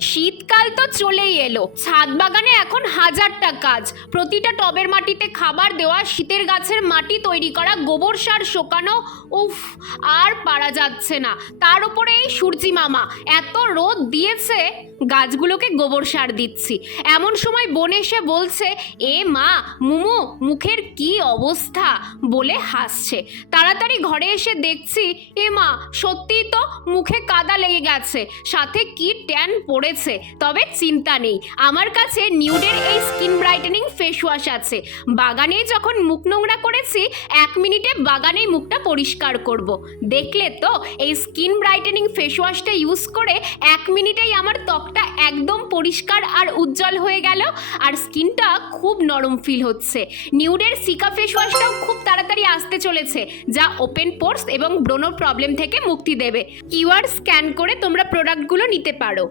শীতকাল তো চলেই এলো, ছাদ বাগানে এখন হাজারটা কাজ। প্রতিটা টবের মাটিতে খাবার দেওয়া, শীতের গাছের মাটি তৈরি করা, গোবর সার শোকানো, উফ, আর পারা যাচ্ছে না। তার উপরে এই সূর্যি মামা এত রোদ দিয়েছে, গাছগুলোকে গোবর সার দিচ্ছি। এমন সময় বোন এসে বলছে, এ মা, মুমু মুখের কি অবস্থা, বলে হাসছে। তাড়াতাড়ি ঘরে এসে দেখছি, এ মা, সত্যিই তো মুখে কাদা লেগে গেছে, সাথে কি ট্যান পড়েছে। তবে চিন্তা নেই, আমার কাছে নিউডের এই স্কিন ব্রাইটেনিং ফেস ওয়াশ আছে। বাগানে যখন মুখ নোংরা করেছি, 1 মিনিটে বাগানেই মুখটা পরিষ্কার করব। দেখলে তো, এই স্কিন ব্রাইটেনিং ফেস ওয়াশটা ইউজ করে 1 মিনিটেই আমার ত্বকটা একদম পরিষ্কার আর উজ্জ্বল হয়ে গেল, আর স্কিনটা খুব নরম ফিল হচ্ছে। নিউডের সিকা ফেস ওয়াশটাও খুব তাড়াতাড়ি আসতে চলেছে, যা ওপেন পোরস এবং ব্রণর প্রবলেম থেকে মুক্তি দেবে। কিউআর স্ক্যান করে তোমরা প্রোডাক্টগুলো নিতে পারো।